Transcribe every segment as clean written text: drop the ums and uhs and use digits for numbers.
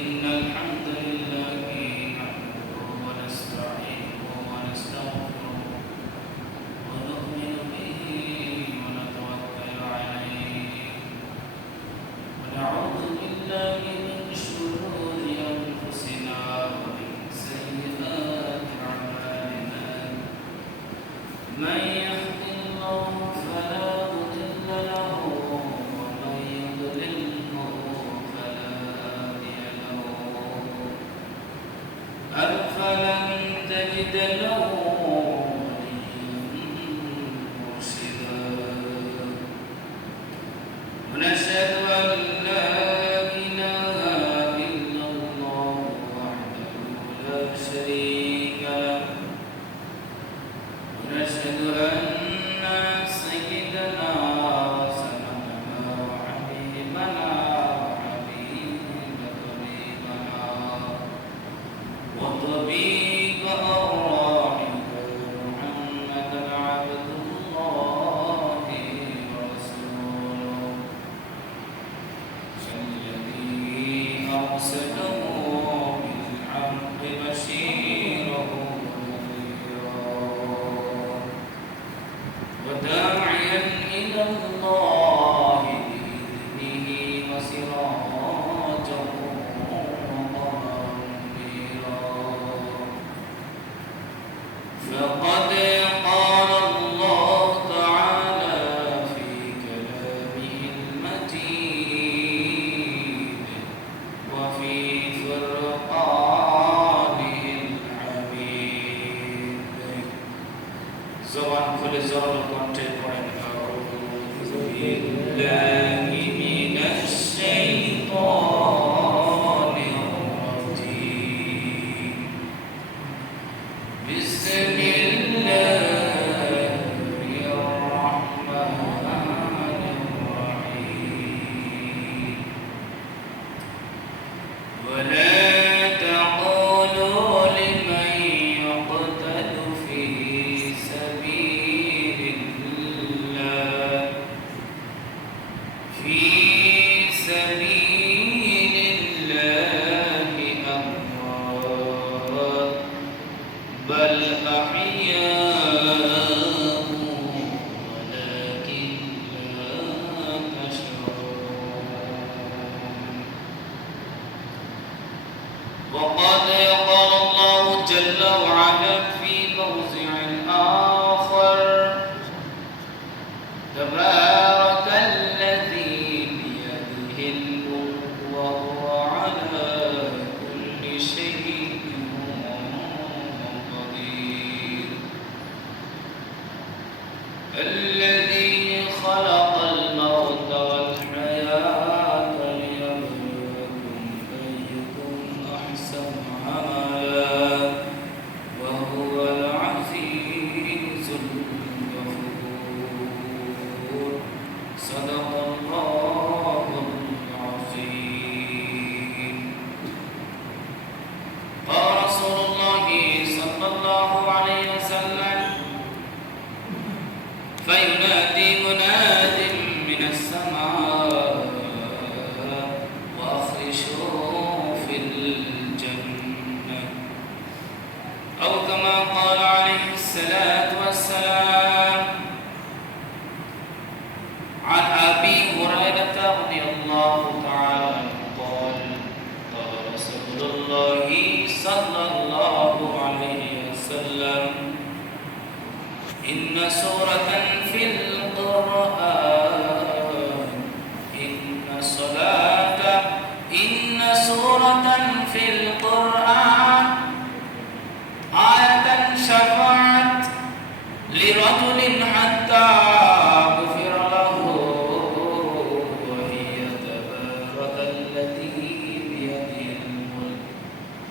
إن الحمد لله نحمده ونستعينه ونستغفره ونؤمن به ونتوكل عليه ونعوذ بالله من شرور أنفسنا ومن سيئات أعمالنا من يهد الله فلا مضل له ومن يضلله فلا هادي له أفلن تجد له وليا مرشدا ونشهد أن لا إله إلا الله وحده لا شريك له ونشهد أن سيدنا وسندنا وحبيبنا وحبيب طبيبنا وطبيب أرواحنا محمدا عبد الله ورسوله الذي أرسله بالحق بشيرا ونذيرا وداعيا إلى الله بإذنه وسراجا منيرا فقد قال الله تعالى في كلامه المجيد وفي فرقانه الحميد زبان كل زبان كنت قرن أعوذ بالله من الشيطان الرجيم بسم الله الرحمن الرحيم ولا تقولوا لمن يقتل في سبيل الله أموات بل أحياء ولكن لا تشعرون وقد قال الله جل وعلا في موضع آخر تبارك الذي بيده الملك وهو على كل شيء قدير الذي خلق الموت والحياة ليبلوكم أيكم أحسن عملا وهو العزيز الغفور صدق الله العظيم قال رسول الله صلى الله عليه وسلم فينادي مناد من السماء وأخرجوا في الجنة أو كما قال عليه الصلاة والسلام عن أبي هريرة رضي الله تعالى عنه قال قال رسول الله صلى الله عليه وسلم إن سورة في القرآن إن سورة في القرآن آية شفعت لرجل حتى غفر له وهي تبارك الذي بيده الملك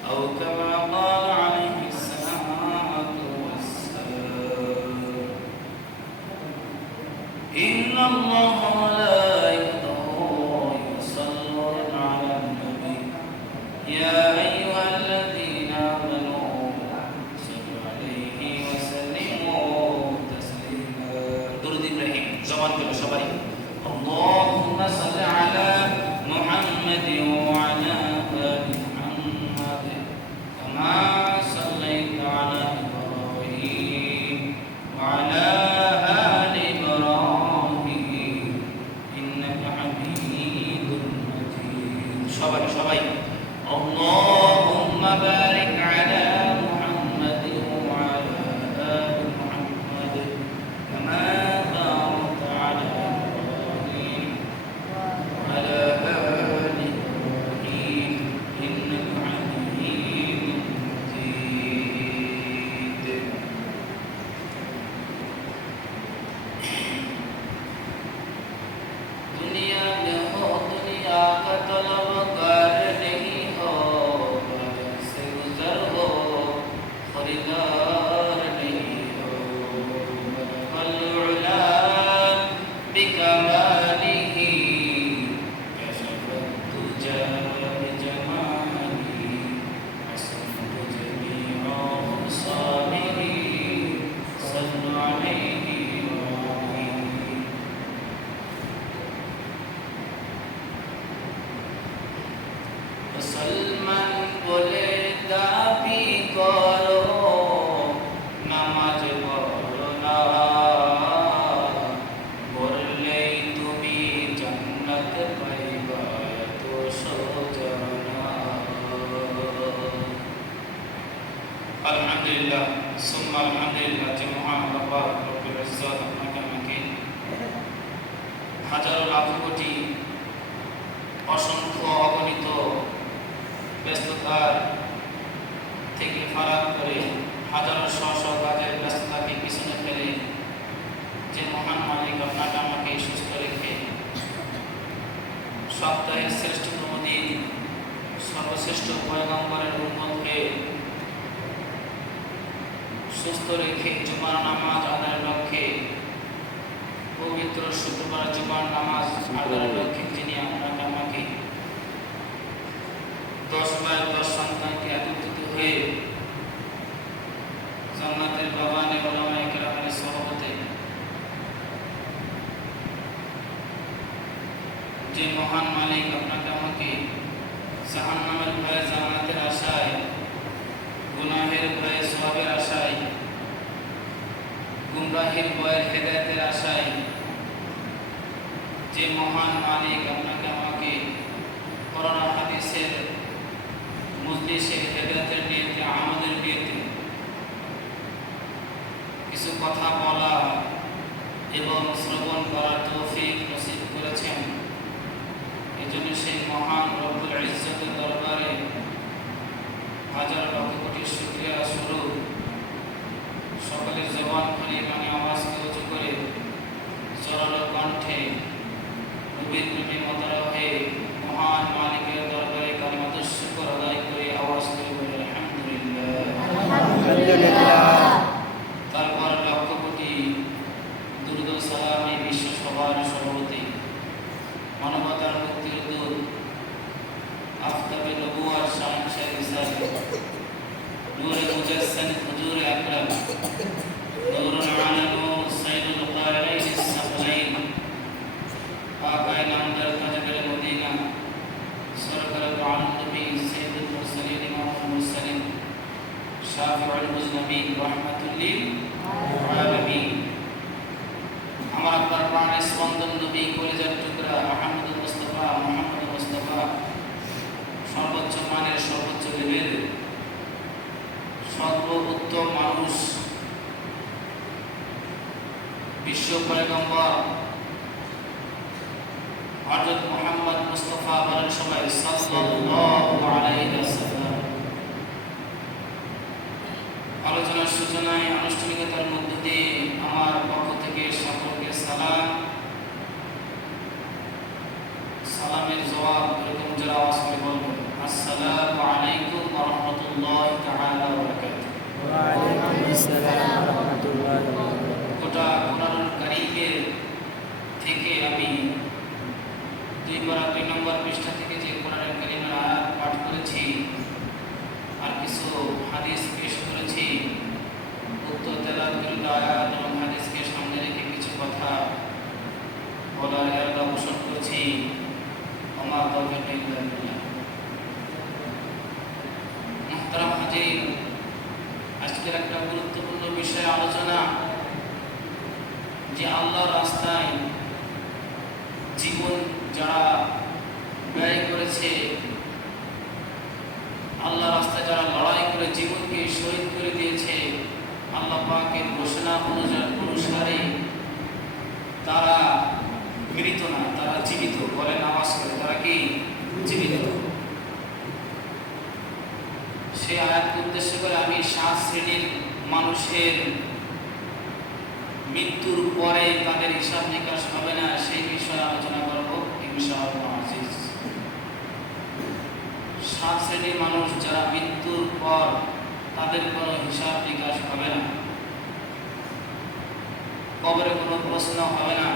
أو كما قال عليه الصلاة والسلام إن الله وملائكته يصلون على النبي يا أيها الذين آمنوا صلوا عليه وسلموا تسليما درود إبراهيم زمان كله সবাই اللهم صل على محمد وعلى آله সবাই আল্লাহুম্মা বারিক আলা মুহাম্মাদিন ওয়া আলা আলি মুহাম্মাদ কামা বারাকতা আলা ইব্রাহিম ওয়া আলা আলি ইব্রাহিম ইন্নাকা হামিদুম মাজিদ। दुनिया में हो दुनिया का तलबगार नहीं हो, बदन से गुजर हो खरीदार नहीं हो। बलगल उला बिकमालिही कशफत तुजा बिजमालिही हसनत जमीअ खसालिही सल्लु अलैहि व आलिहि। मुसलमान बोले दाबी करो नामाज पढ़ो ना, পড়লেই তুমি জান্নাত পাইবা তো সোজা না। আলহামদুলিল্লাহ সুম্মা আলহামদুলিল্লাহ যে মহান আল্লাহ রব্বুল ইজ্জত আপনাকে আমাকে হাজারো লাখ কোটি অসংখ্য অগণিত ব্যস্ততার থেকে ফারাক করে হাজারো শত কাজের ব্যস্ততাকে পিছনে ফেলে যে মহান মালিক আপনাকে আমাকে সুস্থ রেখে সপ্তাহের শ্রেষ্ঠতম দিন সর্বশ্রেষ্ঠ পয়গম্বরের উম্মত হয়ে সুস্থ রেখে জুমার নামাজ আদায়ের লক্ষ্যে পবিত্র শুক্রবার জুমার নামাজ আদায়ের লক্ষ্যে যিনি আপনাকে আমাকে 10 ভাই 10 সন্তানকে একত্রিত হয়ে জান্নাতের বাগানে উলামায়ে কেরামের সহবতে যে মহান মালিক আপনাকে আমাকে জাহান্নামের ভয়ে জান্নাতের আশায়, গুনাহের ভয়ে সওয়াবের আশায়, গুমরাহির ভয়ে হেদায়েতের আশায় যে মহান মালিক আপনাকে আমাকে কোরআন হাদিসের মজলিসে হেদায়েতের নিয়তে আমাদের নিয়তে কিছু কথা বলা এবং শ্রবণ করার তৌফিক নসিব করেছেন। এজন্য সেই মহান রব্বুল ইজ্জতের দরবারে হাজার লক্ষ কোটি শুকরিয়া স্বরূপ সকলের জবান খুলে মানে আওয়াজকে উঁচু করে জোরালো কণ্ঠে নবীর প্রেমে মতরা হয়ে মহান মালিকের দরবারে কালিমাত শুকর আদায় করে আওয়াজ করে বলে আলহামদুলিল্লাহ। তারপর লক্ষ কোটি দুরূদ ও সালাম এই বিশ্ব সবার সভাপতি মানবতার মুক্তির দূত আফতাবে নবুয়ার শাহেনশাহ রিসালাত নূরে মুজাসসাম হুজুর আকরাম নূরুল আলম সাইয়্যিদুল কায়নাইন সাফলাইন আকায়ে নামদার তাজবের মদিনা সরকার আলম নবী সাইয়্যিদুল মুরসালিন ইমামুল মুরসালিন শাফিউল মুজনবিন রাহমাতুল লিল আলামিন। আমার আপনার প্রাণের স্পন্দন নবী কলিজার টুকরা আহমদুল মুস্তাফা মুহাম্মদ মুস্তাফা সর্বোচ্চ মানের সর্বোচ্চ লেভেল সর্বোত্তম মানুষ বিশ্ব পয়গম্বর হযরত মুহাম্মদ মুস্তাফা বলেন সবাই সাল্লাল্লাহু আলাইহি ওয়াসাল্লাম। আলোচনার সূচনায় আনুষ্ঠানিকতার মধ্য দিয়ে আমার পক্ষ থেকে সকলকে সালাম, সালামের জবাব এরকম যারা আওয়াজ করে বলবেন আসসালামু আলাইকুম ওয়া রাহমাতুল্লাহি তাআলা ওয়া বারাকাতুহু। ওয়া আলাইকুম আসসালাম ওয়া রাহমাতুল্লাহি ওয়া বারাকাতুহু। গোটা কোরআনুল কারীমের থেকে আমি 2 নম্বর পৃষ্ঠা থেকে যে কোরআনুল কারীমের আয়াত পাঠ করেছি আর কিছু হাদিস পেশ করেছি, উক্ত তেলাওয়াতকৃত আয়াত এবং হাদিসকে সামনে রেখে কিছু কথা বলার ইরাদা পোষণ করছি। ওমা তাওফীক ইল্লা বিল্লাহ। মুহতারাম হাজির, আজকের একটা গুরুত্বপূর্ণ বিষয় আলোচনা যে আল্লাহর রাস্তায় জীবন যারা ব্যয় করেছে করেছে, আল্লাহ রাস্তায় যারা লড়াই করে জীবনকে শহীদ করে দিয়েছে, আল্লাহ পাকের ঘোষণা অনুসারে তারা মৃত না, তারা জীবিত। বলে নামাজ করে তারা কি জীবিত। সে আয়াতকে উদ্দেশ্য করে আমি 7 শ্রেণীর মানুষের মৃত্যুর পরে তাদের হিসাব নিকাশ হবে না সেই বিষয়ে আলোচনা করব ইনশাআল্লাহ আজিজ। 7 শ্রেণীর মানুষ যারা মৃত্যুর পর তাদের কোনো হিসাব নিকাশ হবে না, কবরে কোনো প্রশ্ন হবে না।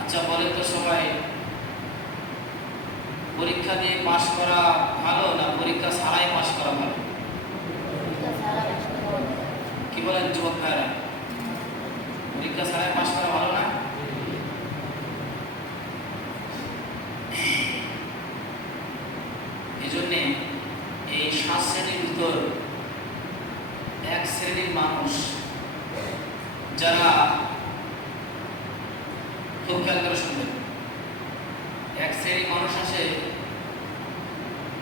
আচ্ছা বলেন তো সবাই, পরীক্ষা দিয়ে পাশ করা ভালো না পরীক্ষা ছাড়াই পাশ করা ভালো? কি বলেন যুবক ভাইরা, পরীক্ষা ছাড়াই পাশ করা ভালো না? এই জন্যে এই 7 শ্রেণীর ভিতর 1 শ্রেণীর মানুষ যারা, খুব খেয়াল করে শুনবেন, 1 শ্রেণীর মানুষ আছে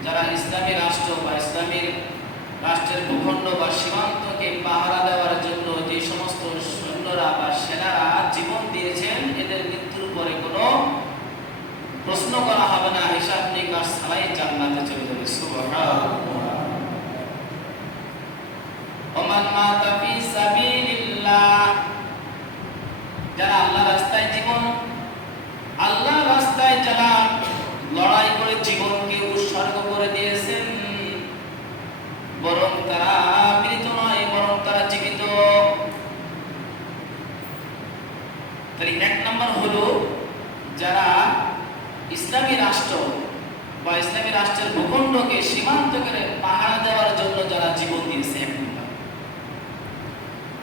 যারা ইসলামী রাষ্ট্র বা ইসলামী রাষ্ট্রের ভূখণ্ড বা সীমান্তকে পাহারা দেওয়ার জন্য যে সমস্ত সৈন্যরা বা সেনারা জীবন দিয়েছেন, এদের মৃত্যুর পরে কোনো প্রশ্ন করা হবে না, হিসাব নিকাশ ছাড়াই জান্নাতে চলে যাবে। সুবহানাল্লাহ। ওমান মাতা ফি সাবিলিল্লাহ, যারা আল্লাহ রাস্তায় জীবন, আল্লাহ রাস্তায় যারা লড়াই করে জীবনকে উৎসর্গ করে দিয়েছেন, বরং তারা মৃত নয়, বরং তারা জীবিত। তাহলে 1 নম্বর হলো যারা ইসলামী রাষ্ট্র বা ইসলামী রাষ্ট্রের ভূখণ্ডকে সীমান্তকে পাহারা দেওয়ার জন্য যারা জীবন দিয়েছে।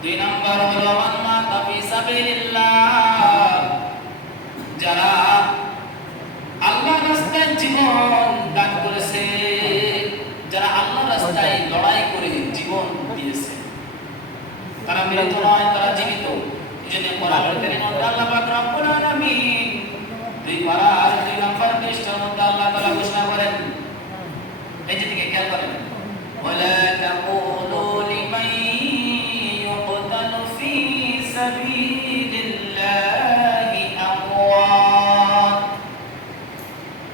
2 নম্বর হলো মান মাতা ফি সাবিলিল্লাহ, যারা আল্লাহ রাস্তায় জীবন দান করেছে, যারা আল্লাহ রাস্তায় লড়াই করে জীবন দিয়েছে, তারা মৃত নয়, তারা জীবিত। এজন্য কোরআনুল কারীমে আল্লাহ পাক রব্বুল আলামিন 2 পারার 2 নম্বর পৃষ্ঠার মধ্যে আল্লাহ তাআলা ঘোষণা করেন, এই যে দিকে খেয়াল করেন, ওয়ালা তাকুলু লিমান ইউকতালু ফি সাবিলিল্লাহি আমওয়াত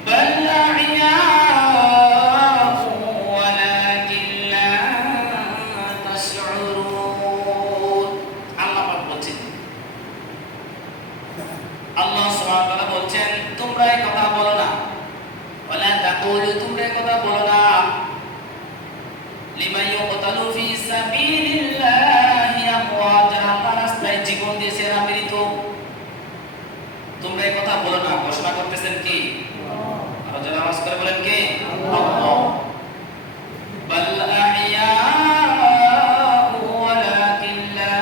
বাল আহয়াউ ওয়ালাকিন লা তাশউরুন। আল্লাহ পাক বলছেন, আল্লাহ সুবহানাহু ওয়া তাআলা বলছেন, তোমরা এই কথা বলো না, ওয়ালা তাকুলু, তোমরা এই কথা বলো না, লিমান ইউকতালু ফি সাবিলিল্লাহি আমওয়াত, যারা আল্লাহর রাস্তায় জীবন দিয়েছে এরা মৃত। তোমরা এই কথা বলো না, ঘোষণা করতেছেন কি? আর যারা আওয়াজ করে বলেন কি? আল্লাহ। বাল আহয়াউ ওয়ালাকিন লা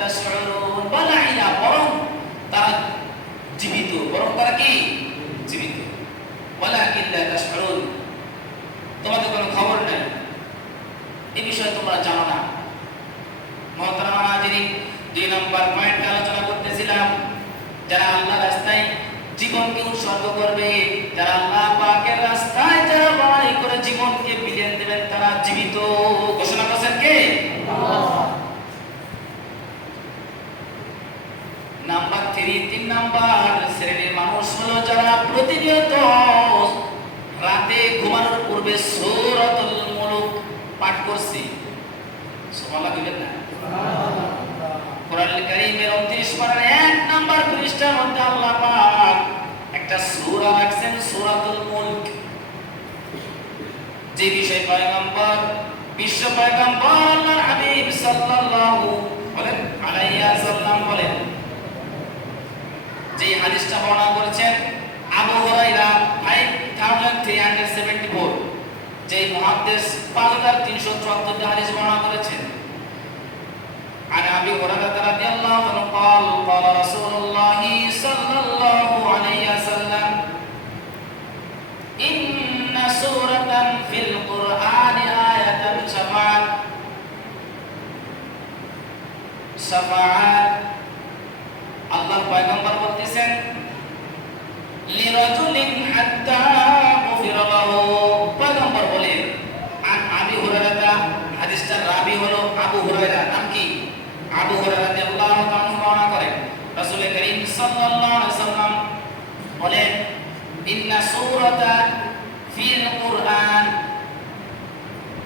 তাশউরুন, বাল আহয়া, বরং তারা জীবিত, বরং তারা কি জীবিত। ওয়ালাকিন লা তাশউরুন, তোমাদের কোনো খবর নেই, এই বিষয়ে তোমরা জানো না। মুহতারাম হাজিরিন, 2 নম্বর পয়েন্টে আলোচনা করতেছিলাম, যারা আল্লাহ রাস্তায় জীবনকে উৎসর্গ করবে, যারা আল্লাহ পাকের রাস্তায় যারা লড়াই করে জীবনকে বিলিয়ে দেবেন, তারা জীবিত। ঘোষণা করছেন কে? আল্লাহ। নাম্বার 3 নাম্বার শ্রেণীর মানুষ হলো যারা প্রতিনিয়ত রাতে ঘুমানোর পূর্বে সূরাতুল মুলক পাঠ করছে। সুবহানাল্লাহ বলেন না? সুবহানাল্লাহ। কোরআনুল কারীমের 29 পারার 1 নাম্বার পৃষ্ঠার মধ্যে আল্লাহ পাক একটা সূরা রাখছেন, সূরাতুল মুলক, যে বিষয় পয়গম্বর, বিশ্ব পয়গম্বর আল্লাহর হাবিব সাল্লাল্লাহু আলাইহি ওয়াসাল্লাম বলেন, যে হাদিসটা বর্ণনা করেছেন আবু হুরায়রা 5374, যে মুহাদ্দিস 5374 হাদিস বর্ণনা করেছেন। عن أبي هريرة رضي الله عنه قال قال رسول الله صلى الله عليه وسلم إن سورة في القرآن آية شفاعة আল্লাহর পয়গম্বর বলতেছেন, লিরাজুলিন হাত্তা আবু হুরায়রা, নাম কি? আবু হুরায়রা রাদিয়াল্লাহু তাআলা বর্ণনা করেন রাসূল করিম সাল্লাল্লাহু আলাইহি সাল্লাম বলেন, ইন্না সূরাতা ফিল কুরআন,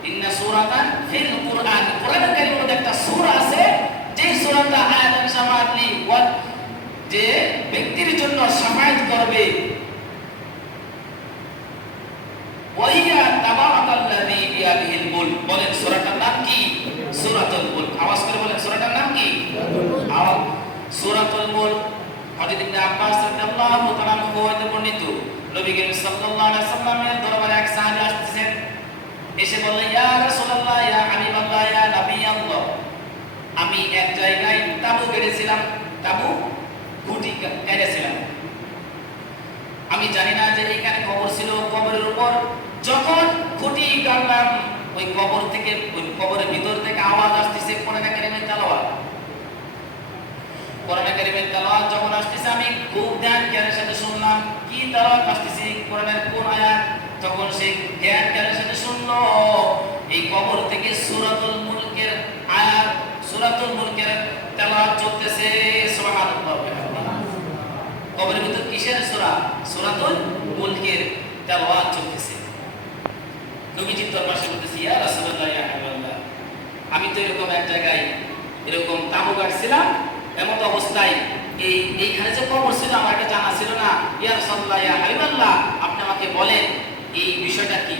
ইন্না সূরাতান ফিল কুরআন, কোরআনের কারিমের মধ্যে একটা সূরা আছে যে সূরাটা আয়াতুন শাফাআতলি যে ব্যক্তির জন্য শাফায়াত করবে, ওয়াইয়া তাবারাকাল্লাযী বিয়াদিহিল মুলক। বলেন সূরাটার নাম কি? সূরাতুল মুলক। আওয়াজ করে বলেন সূরাটার নাম কি? সূরাতুল মুলক। হযরত ইবনে আব্বাস রাদিয়াল্লাহু তাআলা আনহু হতে বর্ণিত, নবী করিম সাল্লাল্লাহু আলাইহি সাল্লামের দরবারে এক সাহাবী আসতেছেন, এসে বললেন, ইয়া রাসূলুল্লাহ, ইয়া হাবিবাল্লাহ, ইয়া নবিয়াল্লাহ, আমি এক জায়গায় তাবু গেড়েছিলাম, তাবু খুঁটি গেড়েছিলাম, আমি জানি না যে এখানে কবর ছিল, কবরের উপর যখন খুঁটি গাড়লাম ওই কবর থেকে, ওই কবরের ভিতর থেকে আওয়াজ আসতেছে কোরআন কারীমের তেলাওয়াত। কোরআন কারীমের তেলাওয়াত যখন আসতেছে আমি খুব জ্ঞানের সাথে শুনলাম কি তেলাওয়াত আসতেছে, কোরআনের কোন আয়াত। তখন সে জ্ঞানের সাথে শুনলো এই কবর থেকে সূরাতুল মুলকের আয়াত, সূরাতুল মুলকের তেলাওয়াত চলতেছে। সুবহানাল্লাহ। কবরের ভিতর কিসের সূরা? সূরাতুল মুলকের তেলাওয়াত চলতেছে। নবীজির দরবারে বলতেছি, ইয়া রাসূলুল্লাহ, ইয়া হাবিবাল্লাহ, আমি তো এরকম এক জায়গায় এরকম তাবু গাড়ছিলাম, এমন অবস্থায় এইখানে যে কবর ছিল আমার এটা জানা ছিল না। ইয়া রাসূলুল্লাহ, ইয়া হাবিবাল্লাহ, আপনি আমাকে বলেন এই বিষয়টা কি?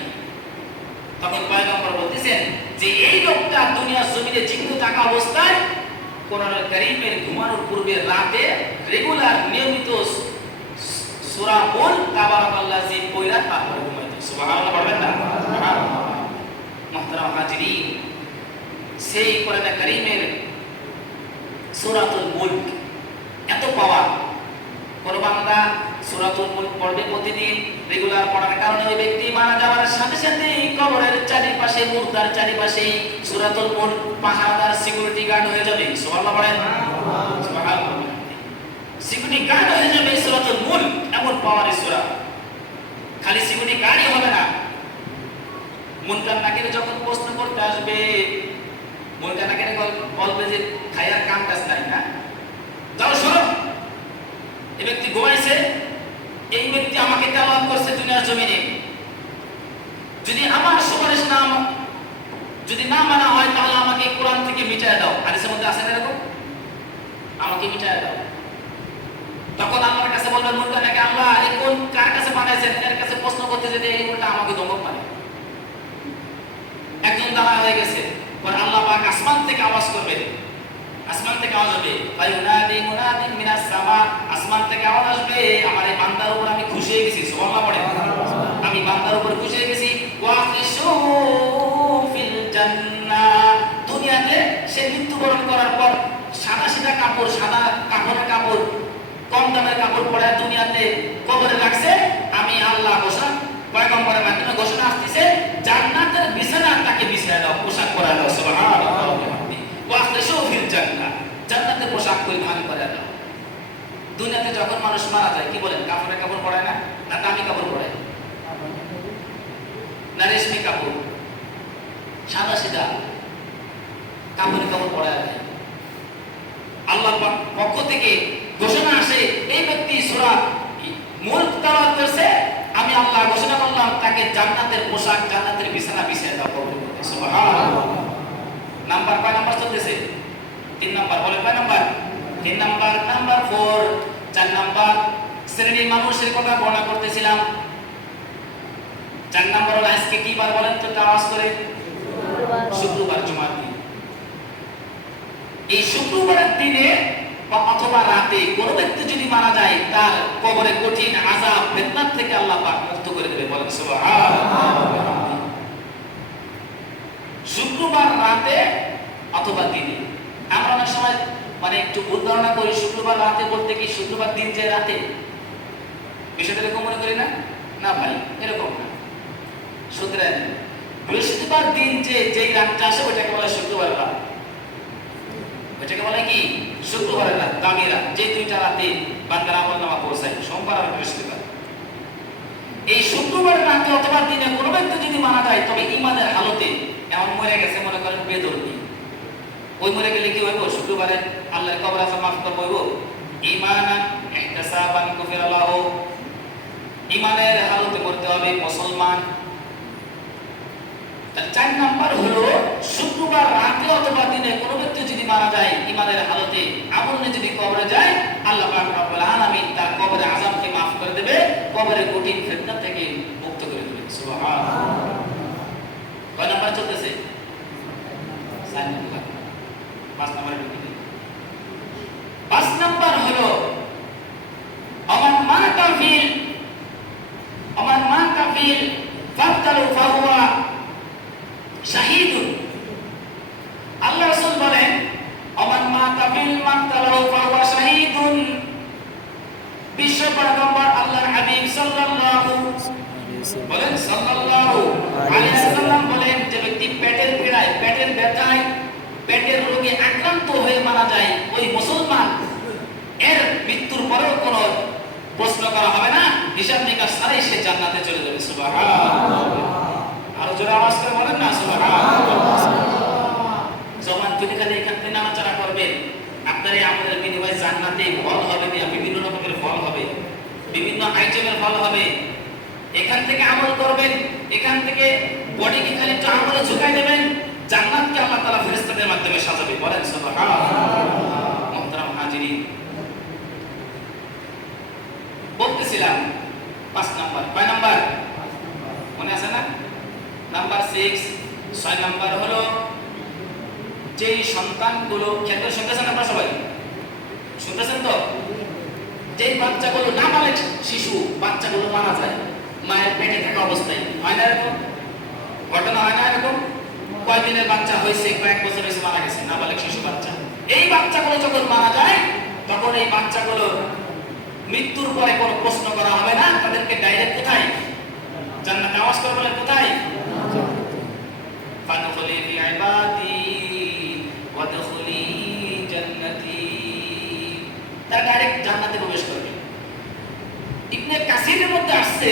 তখন পয়গম্বর বলতেছেন যে এই লোকটা দুনিয়ার জমিনে জীবিত থাকা অবস্থায় কোরআন কারীমের ঘুমানোর পূর্বে রাতে রেগুলার নিয়মিত সূরা মুল তাবারাকাল্লাযী পড়া তারপরে ঘুমাইতো। সুবহানাল্লাহ বলবেন না? সুবহানাল্লাহ। মুহতারাম হাজিরিন, সেই কোরআন কারীমের সূরাতুল মুলক এত পাওয়ার, কোন বান্দা সূরাতুল মুলক পড়বে প্রতিদিন রেগুলার পড়ার কারণে ওই ব্যক্তি মারা যাওয়ার সাথে সাথে কবরের চারিপাশে, মুর্দার চারিপাশে সূরাতুল মুলক পাহারাদার সিকিউরিটি গার্ড হয়ে যাবে। সুবহানাল্লাহ বলেন। সুবহানাল্লাহ। সিকিউরিটি গার্ড হয়ে যাবে সূরাতুল মুলক, এমন পাওয়ারের সূরা। খালি সিকিউরিটি গার্ডই হবে না, মুনকার নাকির যখন প্রশ্ন করতে আসবে, মুনকার নাকির বলবে যে খায়ার কাম কাজ নাই না, যাও সরো, এই ব্যক্তি ঘুমাইছে, এই ব্যক্তি আমাকে তেলাওয়াত করছে দুনিয়ার জমিনে, যদি আমার সুপারিশ যদি না মানা হয় তাহলে আমাকে কোরআন থেকে মিটায় দাও। হাদিসের মধ্যে আছে না এরকম, আমাকে মিটায় দাও। তখন আল্লাহর কাছে বলবেন মুনকার নাকির, আল্লাহ এই কোন কার কাছে বানাইছেন, এর কাছে প্রশ্ন করতে যেতে এই উল্টা আমাকে ধমক মারে। একজন দাঁড়া হয়ে গেছে, পরে আল্লাহ পাক আসমান থেকে আওয়াজ করবে, আসমান থেকে আওয়াজ হবে, ফায়ুনাদি মুনাদিন মিনাস সামা, আসমান থেকে আওয়াজ আসবে, আমার এই বান্দার উপর আমি খুশি হয়ে গেছি। সুবহানাল্লাহ পড়ে, আমি বান্দার উপর খুশি হয়ে গেছি। ওয়াকিশু ফিল জান্নাহ, দুনিয়াতে সে মৃত্যুবরণ করার পর সাদা সাদা কাপড়, সাদা কাপড়ের কাপড়, কম দামের কাপড় পরে দুনিয়াতে কবরে রাখছে, আমি আল্লাহ ঘোষণা, পয়গম্বরের মাধ্যমে ঘোষণা আসতেছে, জান্নাতের বিছানা তাকে বিছায় দাও, পোশাক পরায় দাও। সুবহানাল্লাহ। ওয়াকিশু ফিল জান্নাহ, জান্নাতের পোশাক পরিধান করে দাও। দুনিয়াতে যখন মানুষ মারা যায় কি বলেন, কাপড়ের কাপড় পরায় না, না দামি কাপড় পরায়, না রেশমি কাপড়, সাদা সিধা কাপড়ের কাপড় পরায় দেয়। আল্লাহর পক্ষ থেকে ঘোষণা আসে, এই ব্যক্তি সূরা মুলক তেলাওয়াত করছে, আমি আল্লাহ ঘোষণা করলাম তাকে জান্নাতের পোশাক, জান্নাতের বিছানা বিছিয়ে দাও কবরের মধ্যে। সুবহানাল্লাহ। নাম্বার কয় নাম্বার চলতেছে? 3 নাম্বার। বলেন কয় নাম্বার? 3 নাম্বার। নাম্বার 4, 4 নাম্বার শ্রেণীর মানুষের কথা বর্ণনা করতেছিলাম। 4 নাম্বার হলো আজকে কি বার বলেন তো, আওয়াজ করে? শুক্রবার, জুমার দিন। এই শুক্রবারের দিনে বা অথবা রাতে কোন ব্যক্তি যদি মারা যায়, তার কবরে কঠিন আযাব ফিতনাত থেকে আল্লাহ পাক মুক্ত করে দেবে। বলেন সুবহানাল্লাহ। শুক্রবার রাতে অথবা দিনে। আমরা অনেক সময় মানে একটু ভুল ধারণা করি, শুক্রবার রাতে বলতে কি শুক্রবার দিন যে রাতে, বিষয়টা এরকম মনে করি না? না ভাই, এরকম না। সুতরাং বৃহস্পতিবার দিন যেই রাতটা আসে ওইটাকে বলে শুক্রবার রাত, ওইটাকে বলে কি শুক্রবারের রাত, দামি রাত, যে 2টা রাতে বান্দার আমলনামা পৌঁছায়, সোমবার আর বৃহস্পতিবার। এই শুক্রবারের রাতে অথবা দিনে কোনো ব্যক্তি যদি মারা যায়, তবে ঈমানের হালতে, এমন মরে গেছে মনে করেন বেদর্মী, ওই মরে গেলে কি হইব? শুক্রবারে আল্লাহর কবর আযাব মাফ করব হইব? ঈমানান ইহতিসাবান গুফিরা লাহু, ঈমানের হালতে মরতে হবে মুসলমান। তার 4 নাম্বার হলো শুক্রবার রাতে অথবা দিনে কোনো ব্যক্তি যদি মারা যায় ঈমানের হালতে, আমল নিয়ে যদি কবরে যায়, আল্লাহ পাক রব্বুল আলামিন তার কবরের আযাবকে মাফ করে দেবে, কবরের কঠিন ফিতনা থেকে মুক্ত করে দেবে। সুবহানাল্লাহ। কয় নাম্বার চলতেছে? 4 নাম্বার। 5 নাম্বারে ঢুকে দিই। 5 নাম্বার হলো আমার মা কাফিল, আমার মা কাফিল ফাতালু ফাহুয়া শাহীদুন। আল্লাহ রাসূল বলেন আমার মা কাফিল মাকতালু ফাহুয়া শাহীদুন। বিশ্ব পয়গম্বর আল্লাহর হাবিব সাল্লাল্লাহু বলেন সাল্লাল্লাহু আলাইহি ওয়াসাল্লাম বলেন যে ব্যক্তি পেটের পীড়ায়, পেটের ব্যথায়, পেটের রোগে আক্রান্ত হয়ে মারা যায়, ওই মুসলমান এর মৃত্যুর পরেও কোনো প্রশ্ন করা হবে না, হিসাব নিকাশ ছাড়াই সে জান্নাতে চলে যাবে। সুবহানাল্লাহ। আরো জোরে আওয়াজ করে বলেন না সুবহানাল্লাহ। জবান তুলে খালি এখান থেকে নাড়াচাড়া করবেন, আপনার এই আমলের বিনিময়ে জান্নাতে ফল হবে, বিভিন্ন রকমের ফল হবে, বিভিন্ন আইটেমের ফল হবে। এখান থেকে আমল করবেন, এখান থেকে বডিকে খালি একটু আমলে ঝুঁকাই দেবেন, জান্নাতকে আল্লাহ তাআলা ফেরেশতাদের মাধ্যমে সাজাবে। বলেন সুবহানাল্লাহ। মুহতারাম হাজিরিন, বলতেছিলাম 5 নাম্বার। কয় নাম্বার মনে আছে না? নাম্বার 6 নাম্বার হলো যেই সন্তানগুলো, ক্ষেত্রে শুনতেছেন আপনারা সবাই? শুনতেছেন তো? যেই বাচ্চাগুলো নাবালেগ শিশু, বাচ্চাগুলো মারা যায় মায়ের পেটে থাকা অবস্থায়, হয় না এরকম ঘটনা? হয় না এরকম? কয়েকদিনের বাচ্চা হয়েছে, কয়েক বছর হয়েছে মারা গেছে, নাবালেগ শিশু বাচ্চা। এই বাচ্চাগুলো যখন মারা যায় তখন এই বাচ্চাগুলো মৃত্যুর পরে কোনো প্রশ্ন করা হবে না, তাদেরকে ডাইরেক্ট কোথায়? জান্নাতে। আওয়াজ করে বলেন কোথায়? ফাদখুলি ফি ইবাদি ওয়াদখুলি জান্নাতি। তারা ডাইরেক্ট জান্নাতে প্রবেশ করবে। ইবনে কাসিরের মধ্যে আসছে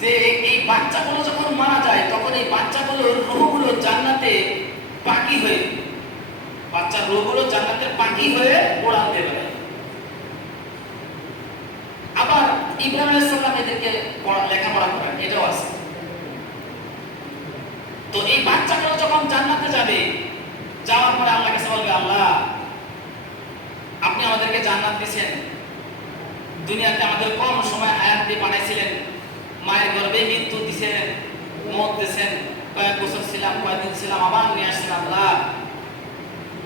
যে এই বাচ্চাগুলো যখন মারা যায় তখন এই বাচ্চাগুলোর রূহগুলো জান্নাতে পাখি হয়ে, বাচ্চার রূহগুলো জান্নাতের পাখি হয়ে উড়ান দিয়ে বেড়ায়। আবার ইব্রাহিম আলাইহিস সালাম এদেরকে লেখাপড়া করেন, এটাও আছে। তো এই বাচ্চাগুলো যখন জান্নাতে যাবে, যাওয়ার পরে আল্লাহর কাছে বলবে, আল্লাহ আপনি আমাদেরকে জান্নাত দিয়েছেন, দুনিয়াতে আমাদের কম সময় হায়াত দিয়ে পাঠাইছিলেন, মায়ের গর্ভে মৃত্যু দিয়েছেন, মওত দিয়েছেন, কয়েক বছর ছিলাম, কয়েকদিন ছিলাম, আবার নিয়ে আসছেন। আল্লাহ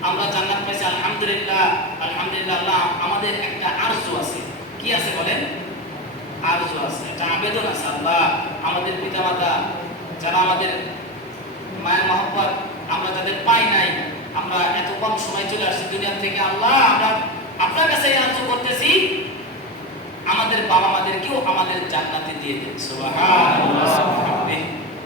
আমরা জান্নাত পাইছি, আলহামদুলিল্লাহ আলহামদুলিল্লাহ। আল্লাহ আমাদের একটা আরজু আছে। কি আছে বলেন? আরজু আছে, একটা আবেদন আছে। আল্লাহ আমাদের পিতামাতা যারা আমাদের মায়ের মহব্বত আমরা যাদের পাই নাই, আমরা এত কম সময় চলে আসছি দুনিয়া থেকে, আল্লাহ আমরা আপনার কাছে আরজু করতেছি আমাদের বাবা মাদেরকেও আমাদের জান্নাতে দিয়ে দেন। সুবহানাল্লাহ।